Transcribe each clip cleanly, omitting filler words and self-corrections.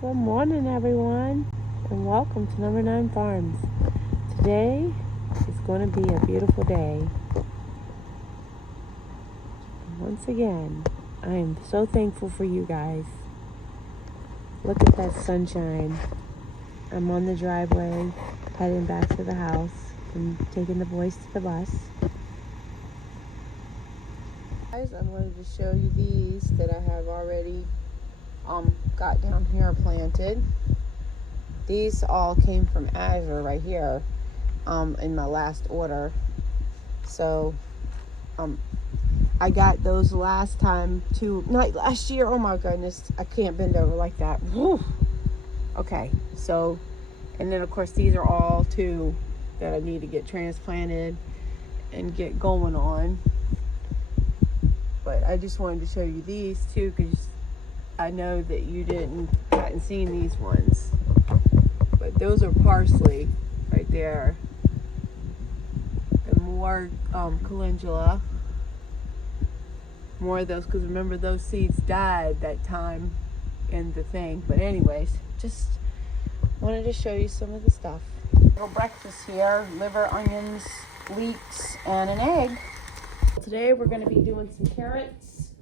Good morning, everyone, and welcome to Number 9 Farms. Today is going to be a beautiful day. And once again, I am so thankful for you guys. Look at that sunshine. I'm on the driveway, heading back to the house and taking the boys to the bus. Guys, I wanted to show you these that I have already got down here planted. These all came from Azure right here in my last order. So I got those last time too, not last year. Oh my goodness, I can't bend over like that. Whew. Okay, so, and then of course these are all two that I need to get transplanted and get going on. But I just wanted to show you these two because I know that you hadn't seen these ones. But those are parsley right there. And more calendula. More of those, because remember those seeds died that time in the thing. But anyways, just wanted to show you some of the stuff. Little breakfast here: liver, onions, leeks, and an egg. Today we're going to be doing some carrots.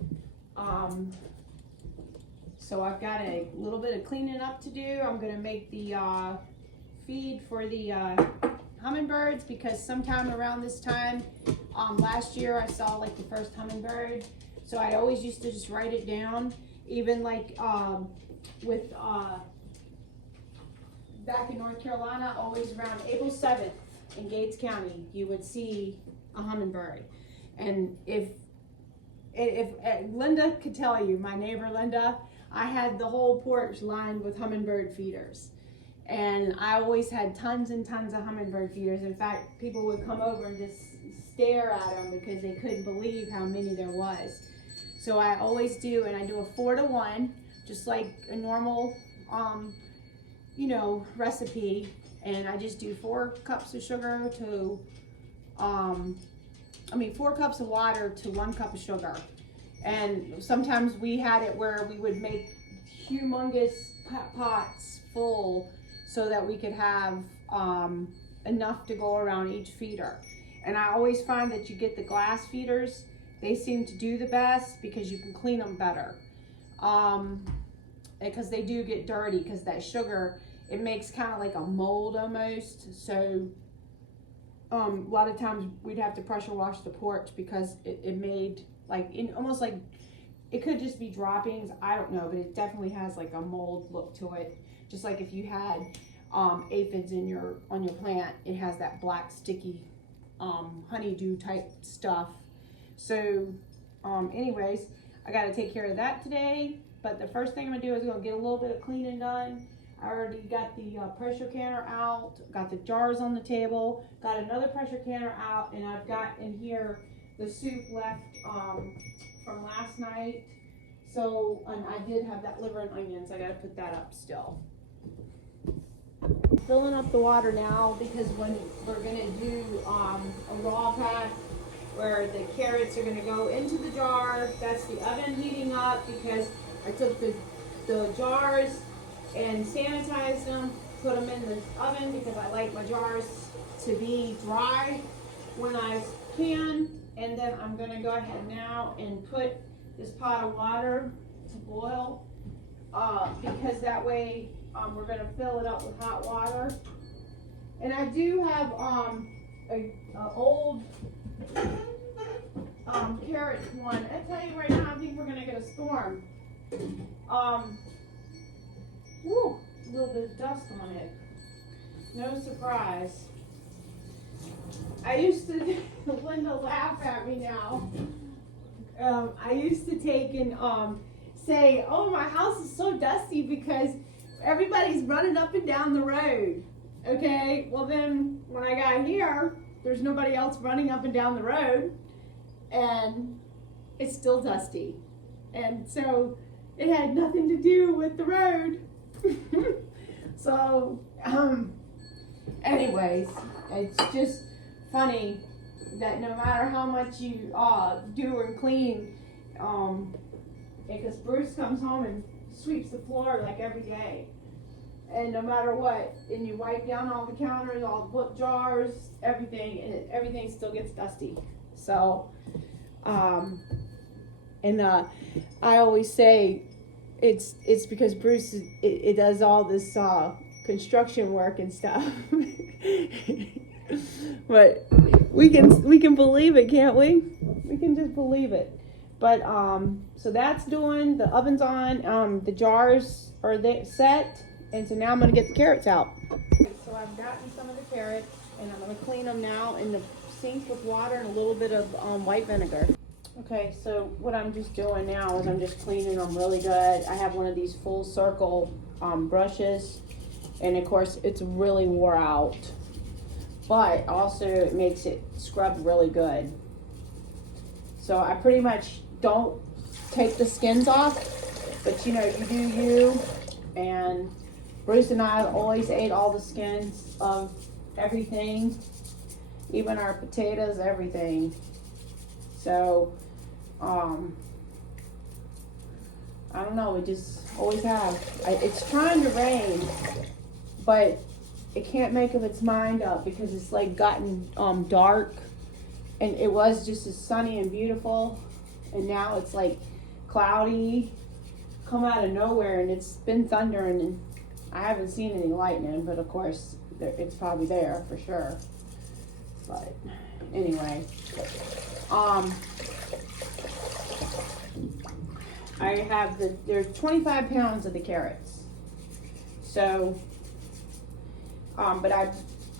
So I've got a little bit of cleaning up to do. I'm going to make the feed for the hummingbirds, because sometime around this time last year I saw like the first hummingbird. So I always used to just write it down, even like with back in North Carolina, always around April 7th in Gates County, you would see a hummingbird. And if Linda could tell you, my neighbor Linda, I had the whole porch lined with hummingbird feeders. And I always had tons and tons of hummingbird feeders. In fact, people would come over and just stare at them because they couldn't believe how many there was. So I always do, and I do a 4-to-1, just like a normal, recipe. And I just do 4 cups of sugar to, 4 cups of water to 1 cup of sugar. And sometimes we had it where we would make humongous pots full so that we could have enough to go around each feeder. And I always find that you get the glass feeders, they seem to do the best because you can clean them better. Because they do get dirty, because that sugar, it makes kind of like a mold almost. So a lot of times we'd have to pressure wash the porch because it made almost like, it could just be droppings, I don't know, but it definitely has like a mold look to it. Just like if you had aphids on your plant, it has that black sticky honeydew type stuff. So anyways, I got to take care of that today. But the first thing I'm gonna do is gonna get a little bit of cleaning done. I already got the pressure canner out, got the jars on the table, got another pressure canner out, and I've got in here the soup left from last night. So, and I did have that liver and onions. I gotta put that up still. Filling up the water now, because when we're gonna do a raw pack where the carrots are gonna go into the jar, that's the oven heating up, because I took the jars and sanitized them, put them in the oven, because I like my jars to be dry when I can. And then I'm gonna go ahead now and put this pot of water to boil, because that way we're gonna fill it up with hot water. And I do have a old carrot one. I tell you right now, I think we're gonna get a storm. Woo, a little bit of dust on it. No surprise. I used to, Linda laugh at me now. I used to take and say, oh, my house is so dusty because everybody's running up and down the road. Okay, well then when I got here, there's nobody else running up and down the road, and it's still dusty. And so it had nothing to do with the road. So, anyways, it's just funny that no matter how much you do and clean, because Bruce comes home and sweeps the floor like every day. And no matter what, and you wipe down all the counters, all the book jars, everything, and everything still gets dusty. So, I always say it's because Bruce it does all this construction work and stuff. But we can believe it, can't we? We can just believe it. But so that's doing. The oven's on. The jars are set, and so now I'm gonna get the carrots out. So I've gotten some of the carrots, and I'm gonna clean them now in the sink with water and a little bit of white vinegar. Okay, so what I'm just doing now is I'm just cleaning them really good. I have one of these full circle brushes, and of course it's really wore out, but also it makes it scrub really good. So I pretty much don't take the skins off, but you know, you do you. And Bruce and I always ate all the skins of everything, even our potatoes, everything. So, I don't know, we just always have. It's trying to rain, but it can't make up its mind up because it's like gotten dark, and it was just as sunny and beautiful, and now it's like cloudy, come out of nowhere, and it's been thundering, and I haven't seen any lightning, but of course it's probably there for sure. But anyway, I have there's 25 pounds of the carrots. So, but I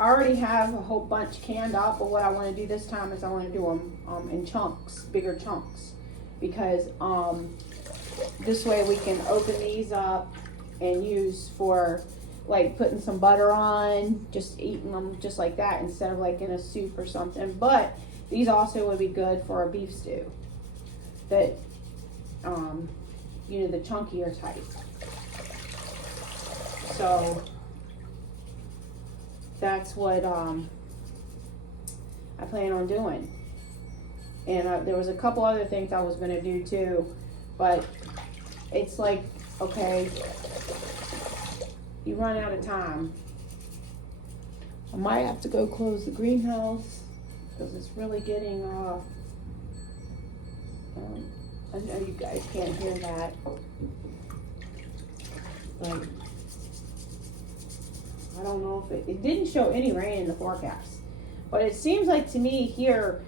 already have a whole bunch canned up, but what I want to do this time is I want to do them in chunks, bigger chunks, because this way we can open these up and use for like putting some butter on, just eating them just like that instead of like in a soup or something. But these also would be good for a beef stew, that you know, the chunkier type. So that's what I plan on doing. And there was a couple other things I was going to do too, but it's like, okay, you run out of time. I might have to go close the greenhouse because it's really getting I know you guys can't hear that, but I don't know if it didn't show any rain in the forecast, but it seems like to me here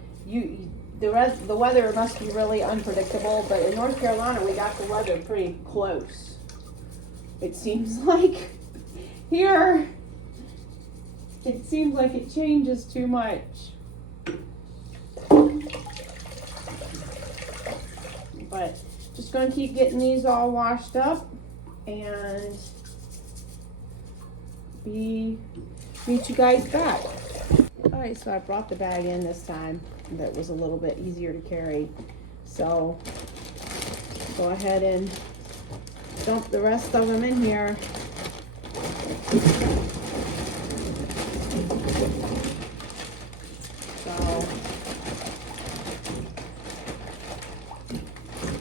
the weather must be really unpredictable. But in North Carolina we got the weather pretty close. It seems like here it seems like it changes too much. But just going to keep getting these all washed up and meet you guys back. All right, so I brought the bag in this time. That was a little bit easier to carry. So go ahead and dump the rest of them in here.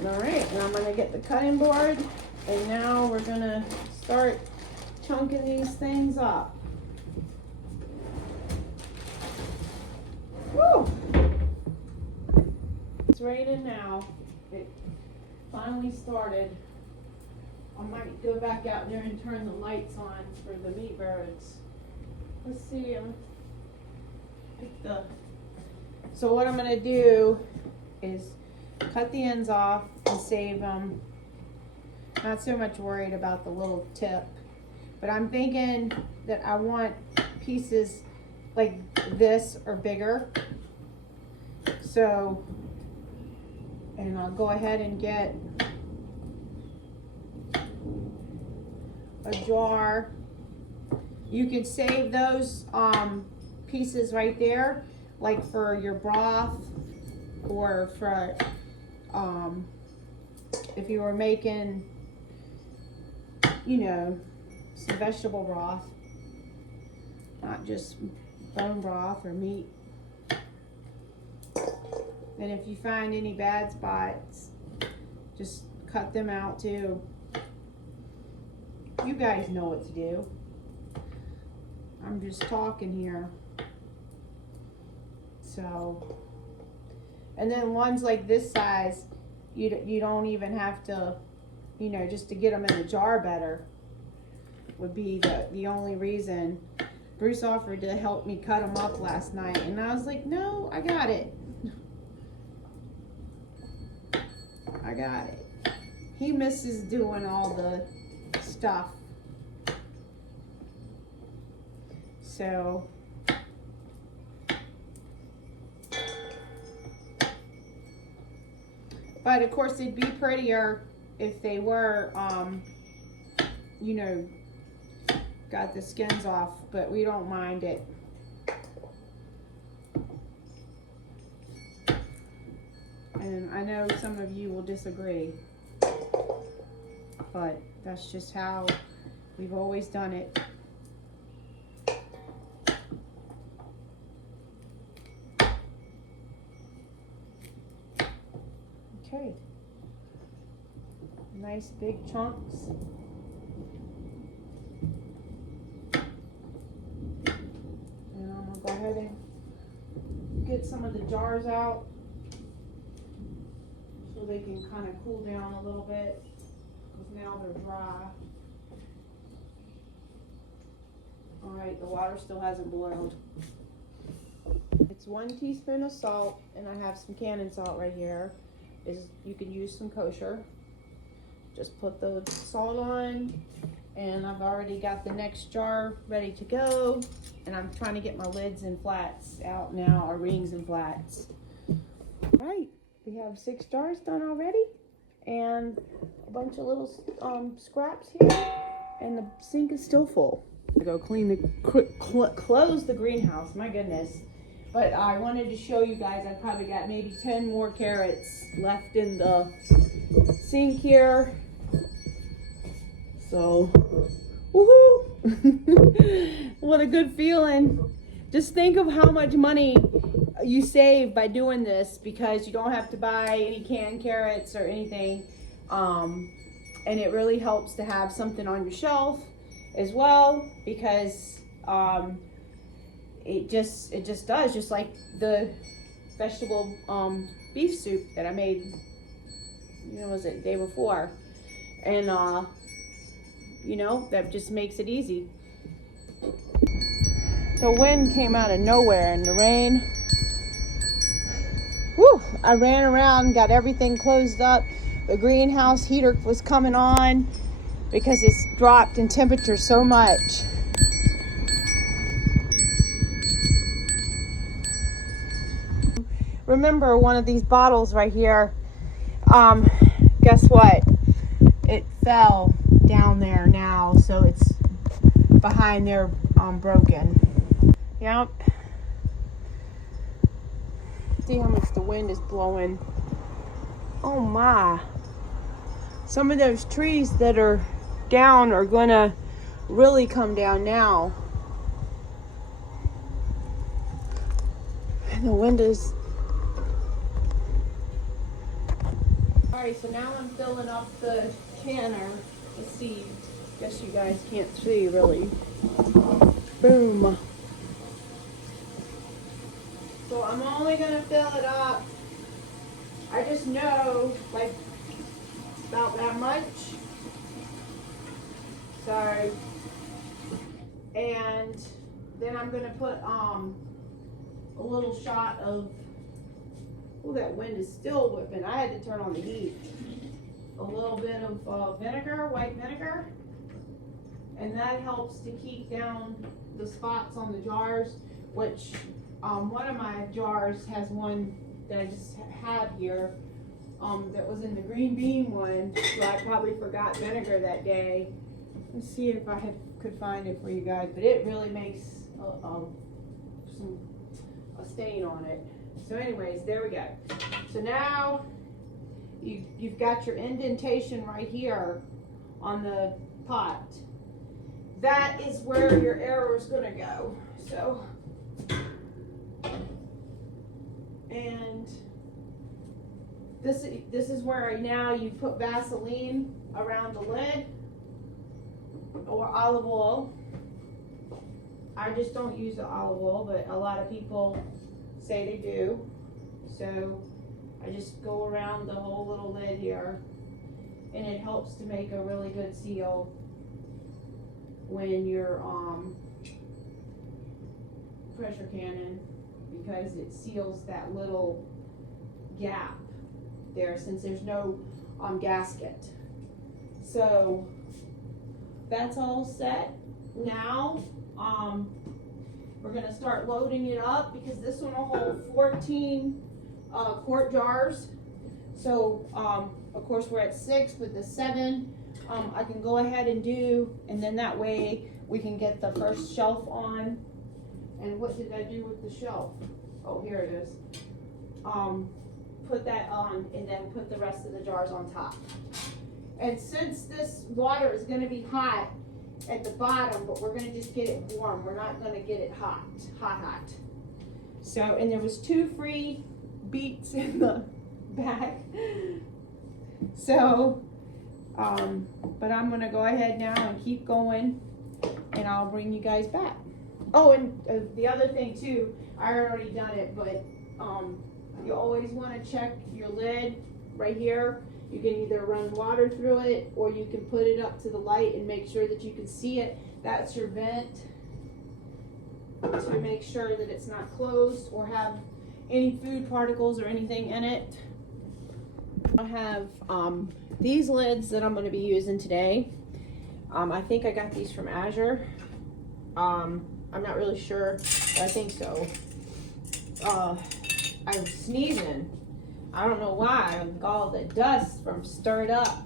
All right, and I'm gonna get the cutting board, and now we're gonna start chunking these things up. Woo! It's raining now. It finally started. I might go back out there and turn the lights on for the meat birds. Let's see. So what I'm gonna do is cut the ends off and save them. Not so much worried about the little tip, but I'm thinking that I want pieces like this or bigger. So, and I'll go ahead and get a jar. You could save those pieces right there, like for your broth, or for if you were making, you know, some vegetable broth, not just bone broth or meat. And if you find any bad spots, just cut them out too. You guys know what to do. I'm just talking here. So, and then ones like this size, you don't even have to, you know, just to get them in the jar better would be the only reason. Bruce offered to help me cut them up last night, and I was like, no, I got it. I got it. He misses doing all the stuff. So, but of course it'd be prettier if they were, you know, got the skins off, but we don't mind it. And I know some of you will disagree, but that's just how we've always done it. Okay. Nice big chunks. And I'm gonna go ahead and get some of the jars out so they can kind of cool down a little bit, because now they're dry. All right, the water still hasn't boiled. It's 1 teaspoon of salt, and I have some Cannon salt right here. You can use some kosher. Just put the salt on, and I've already got the next jar ready to go, and I'm trying to get my lids and flats out now, or rings and flats. All right, we have 6 jars done already, and a bunch of little scraps here, and the sink is still full. I go close the greenhouse, my goodness. But I wanted to show you guys, I probably got maybe 10 more carrots left in the sink here. So, woohoo! What a good feeling. Just think of how much money you save by doing this, because you don't have to buy any canned carrots or anything. And it really helps to have something on your shelf as well, because it just does, just like the vegetable beef soup that I made, you know, was it the day before, and you know, that just makes it easy. The wind came out of nowhere, and the rain. Whew, I ran around, got everything closed up. The greenhouse heater was coming on because it's dropped in temperature so much. Remember one of these bottles right here, guess what? It fell down there now, so it's behind there, broken. Yep. See how much the wind is blowing. Oh my. Some of those trees that are down are gonna really come down now. And the wind is. Alright, so now I'm filling up the canner. Let's see. Guess you guys can't see really. Boom. So I'm only gonna fill it up. I just know, like, about that much. So, and then I'm gonna put a little shot of. Oh, that wind is still whipping. I had to turn on the heat. A little bit of vinegar, white vinegar, and that helps to keep down the spots on the jars, which one of my jars has one that I just had here that was in the green bean one, so I probably forgot vinegar that day. Let's see if I could find it for you guys, but it really makes a stain on it. So anyways, there we go. So now you've got your indentation right here on the pot. That is where your arrow is gonna go. So, and this is where now you put Vaseline around the lid. or olive oil. I just don't use the olive oil, but a lot of people say they do. So I just go around the whole little lid here, and it helps to make a really good seal when you're pressure canning, because it seals that little gap there since there's no gasket. So that's all set. Now we're gonna start loading it up, because this one will hold 14 quart jars. So of course we're at 6 with the 7. I can go ahead and do, and then that way we can get the first shelf on. And what did I do with the shelf? Oh, here it is. Put that on, and then put the rest of the jars on top. And since this water is going to be hot at the bottom, but we're going to just get it warm. We're not going to get it hot. So, and there was 2 free beets in the back. So, but I'm going to go ahead now and keep going, and I'll bring you guys back. Oh, and the other thing too, I already done it, but you always want to check your lid right here. You can either run water through it, or you can put it up to the light and make sure that you can see it. That's your vent, to make sure that it's not closed or have any food particles or anything in it. I have these lids that I'm going to be using today. I think I got these from Azure. I'm not really sure, but I think so. I'm sneezing. I don't know why. All the dust from stirred up.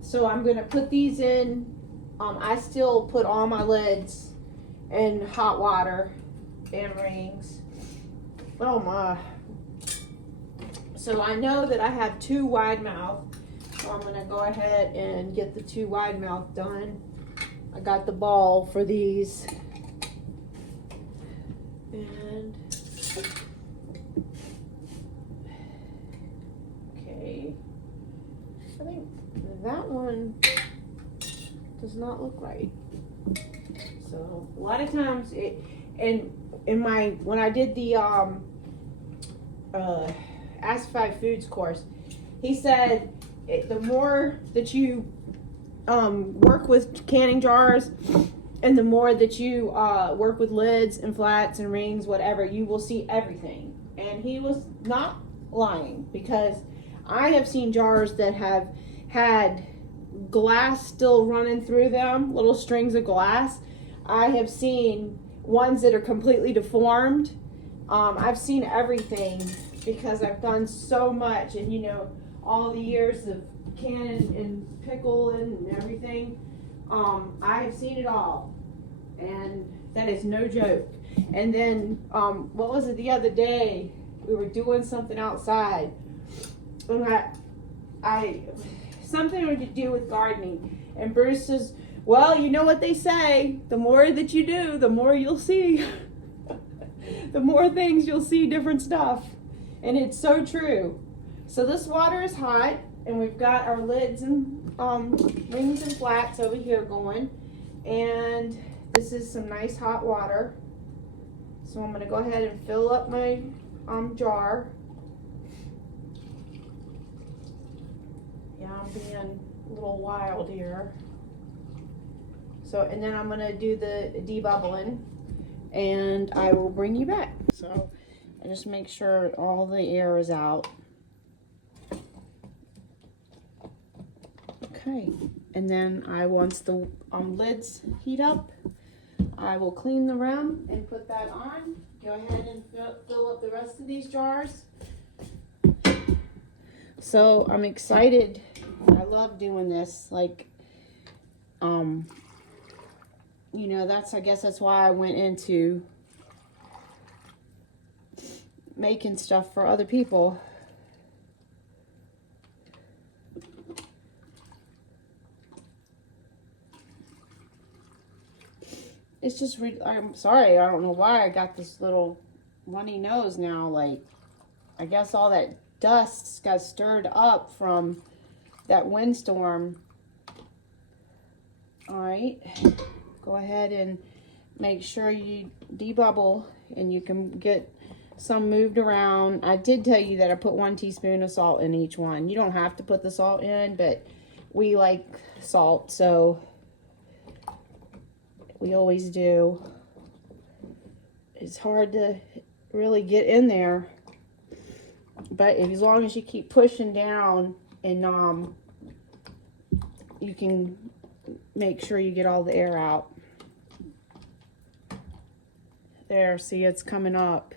So I'm gonna put these in. I still put all my lids in hot water and rings. Oh my. So I know that I have 2 wide mouth. So I'm gonna go ahead and get the 2 wide mouth done. I got the ball for these. And okay, I think that one does not look right. So a lot of times it, and in my, when I did the Ask 5 Foods course, he said the more that you work with canning jars, and the more that you work with lids and flats and rings, whatever, you will see everything. And he was not lying, because I have seen jars that have had glass still running through them, little strings of glass. I have seen ones that are completely deformed. I've seen everything, because I've done so much, and you know, all the years of canning and pickling and everything. I have seen it all, and that is no joke. And then what was it the other day? We were doing something outside, and I something to do with gardening, and Bruce says, well, you know what they say, the more that you do, the more you'll see. The more things you'll see, different stuff. And it's so true. So this water is hot, and we've got our lids and rings and flats over here going, and this is some nice hot water. So I'm going to go ahead and fill up my jar. Yeah, I'm being a little wild here. So, and then I'm going to do the debubbling, and I will bring you back. So I just make sure all the air is out. Okay, and then once the lids heat up, I will clean the rim and put that on. Go ahead and fill up the rest of these jars. So I'm excited. I love doing this. Like, you know, I guess that's why I went into making stuff for other people. It's just, I'm sorry, I don't know why I got this little runny nose now. Like, I guess all that dust got stirred up from that windstorm. All right, go ahead and make sure you debubble, and you can get some moved around. I did tell you that I put 1 teaspoon of salt in each one. You don't have to put the salt in, but we like salt, so we always do. It's hard to really get in there, but as long as you keep pushing down, and you can make sure you get all the air out. There, see, it's coming up.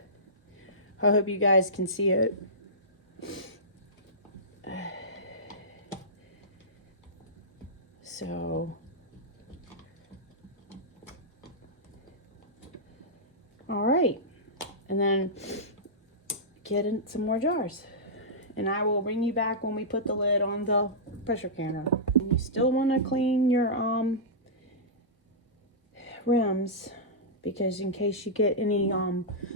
I hope you guys can see it. So, all right, and then get in some more jars, and I will bring you back when we put the lid on the pressure canner. You still want to clean your rims, because in case you get any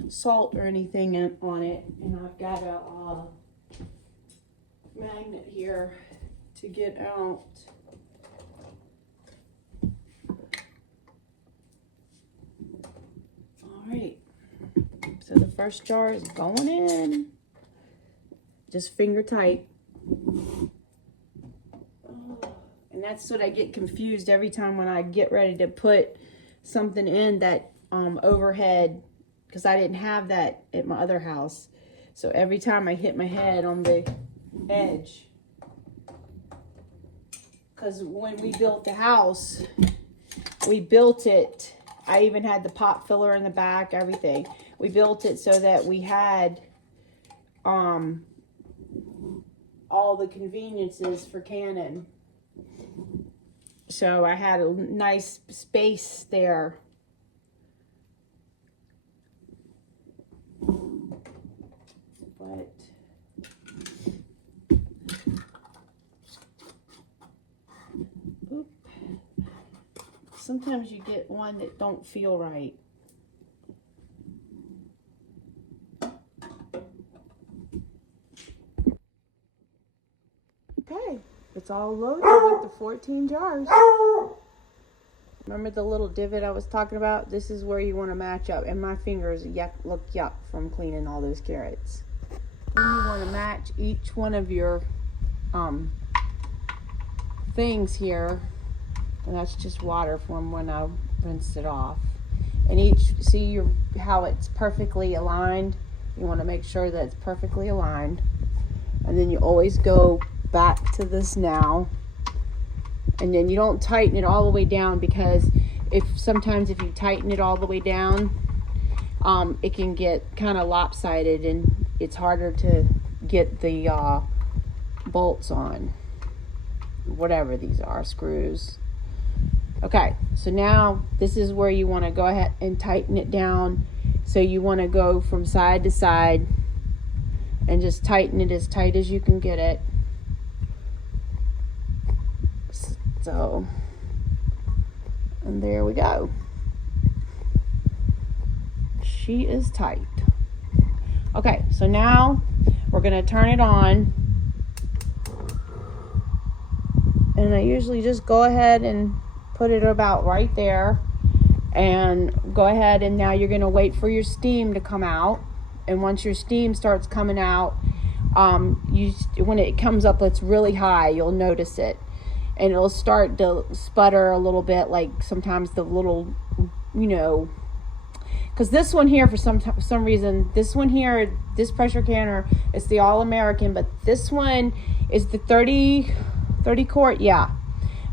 salt or anything on it. And I've got a magnet here to get out. All right, so the first jar is going in, just finger tight. And that's what I get confused every time when I get ready to put something in that overhead, because I didn't have that at my other house. So every time I hit my head on the edge, because when we built the house, we built it, I even had the pop filler in the back, everything. We built it so that we had all the conveniences for Canon. So I had a nice space there. But oop, sometimes you get one that don't feel right. Okay, it's all loaded with the 14 jars. Remember the little divot I was talking about? This is where you want to match up. And my fingers look yuck from cleaning all those carrots. Then you want to match each one of your things here. And that's just water from when I rinsed it off. And see how it's perfectly aligned? You want to make sure that it's perfectly aligned. And then you always go back to this now, and then you don't tighten it all the way down, because sometimes if you tighten it all the way down, it can get kind of lopsided and it's harder to get the bolts on, whatever these are, screws. Okay, so now this is where you want to go ahead and tighten it down. So you want to go from side to side and just tighten it as tight as you can get it. So, and there we go. She is tight. Okay, so now we're going to turn it on. And I usually just go ahead and put it about right there. And go ahead, and now you're going to wait for your steam to come out. And once your steam starts coming out, when it comes up, it's really high, you'll notice it. And it'll start to sputter a little bit, like sometimes the little, because this one here, for some reason, this one here, this pressure canner, it's the All-American, but this one is the 30 quart, yeah.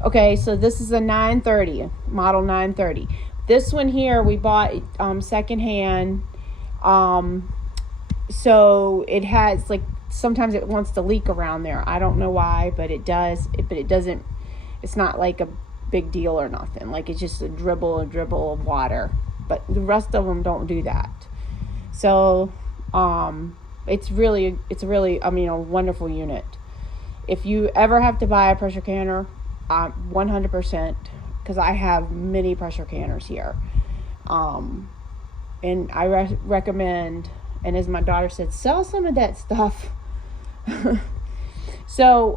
Okay, so this is a 930, model 930. This one here we bought secondhand, so it has, like, sometimes it wants to leak around there. I don't know why, but it does. But it doesn't. It's not like a big deal or nothing. Like, it's just a dribble of water. But the rest of them don't do that. So, it's really, a wonderful unit. If you ever have to buy a pressure canner, 100%, because I have many pressure canners here, and I recommend. And as my daughter said, sell some of that stuff. So,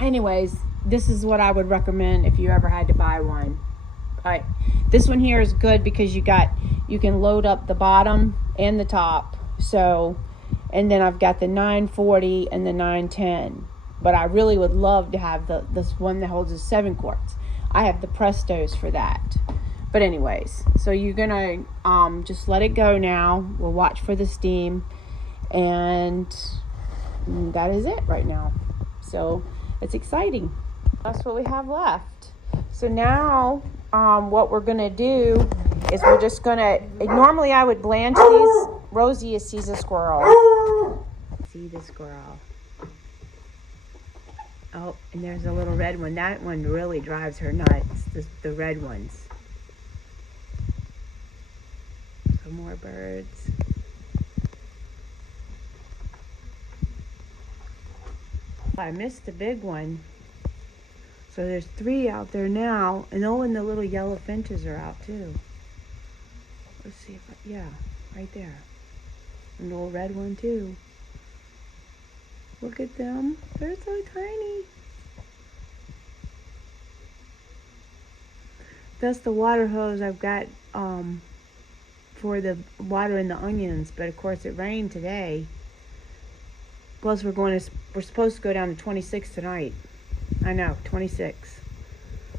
anyways, this is what I would recommend if you ever had to buy one. This one here is good because you can load up the bottom and the top. So, and then I've got the 940 and the 910. But I really would love to have this one that holds the 7 quarts. I have the Prestos for that. But anyways, so you're gonna just let it go now. We'll watch for the steam, and that is it right now. So it's exciting. That's what we have left. So now what we're gonna do is we're just gonna, normally I would blanch these. Rosie sees a squirrel. See the squirrel. Oh, and there's a little red one. That one really drives her nuts, the red ones. Some more birds. I missed the big one. So there's 3 out there now. And and the little yellow finches are out too. Let's see if yeah, right there. And the little red one too. Look at them. They're so tiny. That's the water hose I've got for the water in the onions, but of course it rained today. Plus we're supposed to go down to 26 tonight. I know, 26.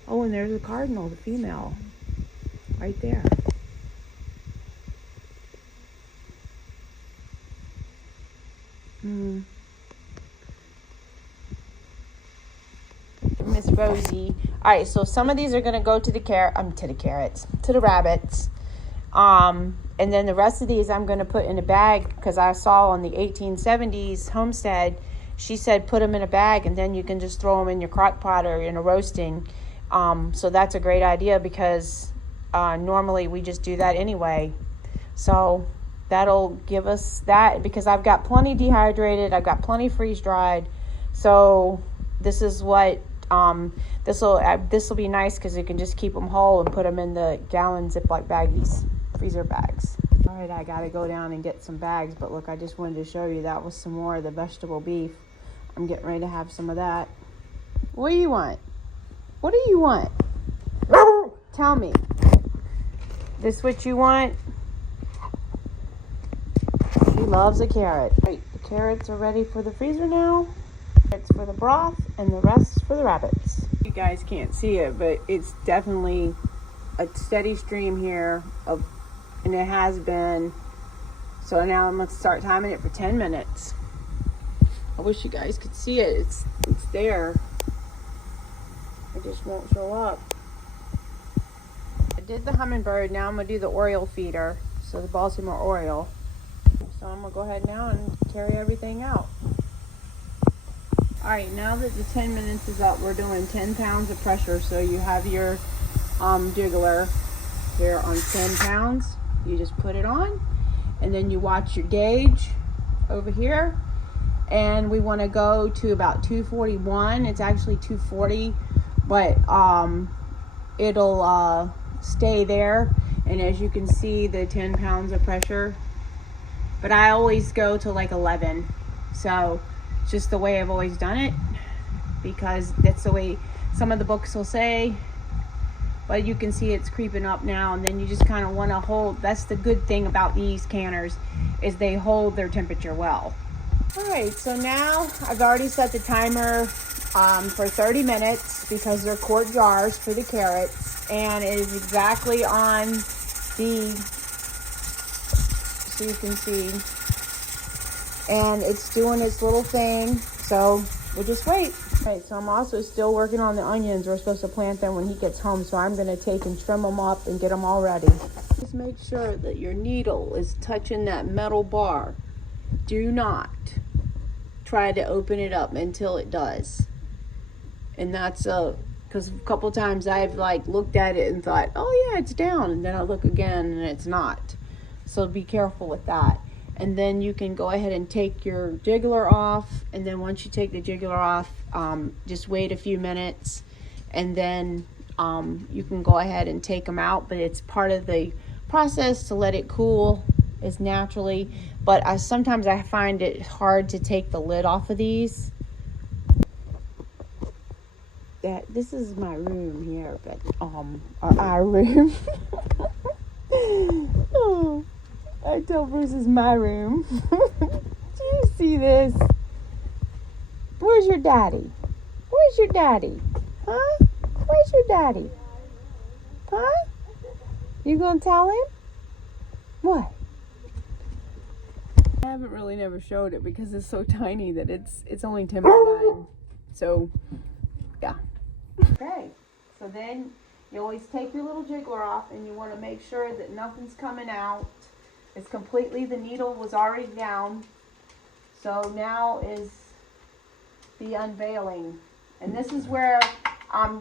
Oh, and there's a cardinal, the female, right there. Miss Rosie. All right, so some of these are gonna go to the rabbits. And then the rest of these I'm gonna put in a bag because I saw on the 1870s homestead, she said put them in a bag and then you can just throw them in your crock pot or in a roasting. So that's a great idea because normally we just do that anyway. So that'll give us that because I've got plenty dehydrated, I've got plenty freeze dried. So this is what this will be nice because you can just keep them whole and put them in the gallon Ziploc baggies, freezer bags. All right, I gotta go down and get some bags, but look, I just wanted to show you that was some more of the vegetable beef. I'm getting ready to have some of that. What do you want? What do you want? Tell me. This what you want? She loves a carrot. Right, the carrots are ready for the freezer now. It's for the broth and the rest for the rabbits. You guys can't see it, but it's definitely a steady stream here and it has been. So now I'm gonna start timing it for 10 minutes. I wish you guys could see it. It's there. It just won't show up. I did the hummingbird. Now I'm gonna do the Oriole feeder. So the Baltimore Oriole. So I'm gonna go ahead now and carry everything out. All right, now that the 10 minutes is up, we're doing 10 pounds of pressure. So you have your jiggler here on 10 pounds. You just put it on and then you watch your gauge over here. And we want to go to about 241. It's actually 240, but it'll stay there. And as you can see, the 10 pounds of pressure, but I always go to like 11. So it's just the way I've always done it because that's the way some of the books will say. But you can see it's creeping up now, and then you just kind of want to hold. That's the good thing about these canners is they hold their temperature well. All right, so now I've already set the timer for 30 minutes because they're quart jars for the carrots, and it is exactly on the, so you can see, and it's doing its little thing, so we'll just wait. All right, so I'm also still working on the onions. We're supposed to plant them when he gets home, so I'm gonna take and trim them up and get them all ready. Just make sure that your needle is touching that metal bar. Do not try to open it up until it does. And that's because a couple times I've like looked at it and thought, oh yeah, it's down, and then I look again and it's not. So be careful with that. And then you can go ahead and take your jiggler off, and then once you take the jiggler off, just wait a few minutes, and then you can go ahead and take them out. But it's part of the process to let it cool as naturally. But sometimes I find it hard to take the lid off of these. that this is my room here, but or our room. Oh, I told Bruce it's my room. Do you see this? Where's your daddy? Where's your daddy? Huh? Where's your daddy? Huh? You gonna tell him? What? I haven't really never showed it because it's so tiny that it's only 10 by 9. So, yeah. Okay, so then you always take your little jiggler off and you want to make sure that nothing's coming out. It's completely, the needle was already down. So now is the unveiling. And this is where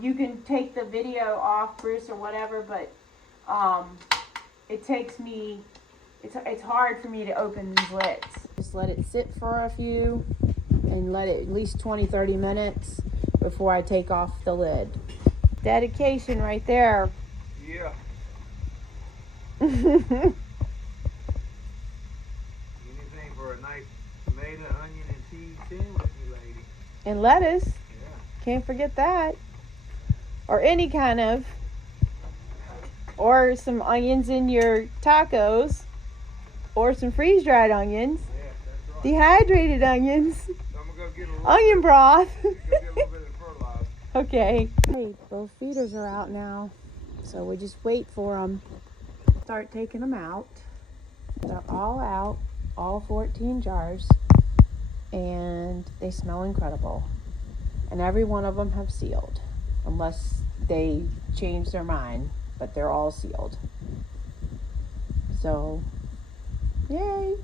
you can take the video off, Bruce, or whatever, but it takes me, it's hard for me to open these lids. Just let it sit for a few and let it at least 20-30 minutes before I take off the lid. Dedication right there. Yeah. Anything for a nice tomato, onion, and cheese sandwich, lady. And lettuce. Yeah. Can't forget that. Or any kind of. Or some onions in your tacos. Or some freeze-dried onions. Yeah, that's right. Dehydrated onions. So I'm gonna go get a little Onion broth. go get a little bit of fertilizer. Okay. Hey, both feeders are out now. So we just wait for them. Start taking them out. They're all out. All 14 jars. And they smell incredible. And every one of them have sealed. Unless they change their mind. But they're all sealed. So, yay.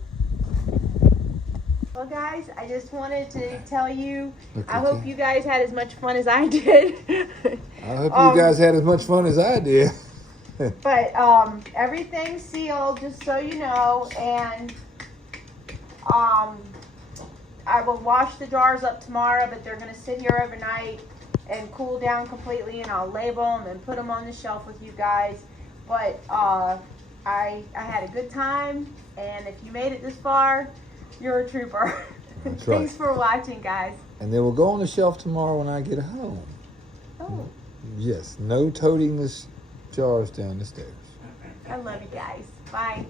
Well, guys, I just wanted to tell you, I hope you guys had as much fun as I did. I hope you guys had as much fun as I did. But everything's sealed, just so you know, and I will wash the jars up tomorrow, but they're going to sit here overnight and cool down completely, and I'll label them and put them on the shelf with you guys. But I had a good time, and if you made it this far, you're a trooper. That's Thanks right. for watching, guys. And they will go on the shelf tomorrow when I get home. Oh, Yes, no toting the jars down the stairs. I love you guys. Bye.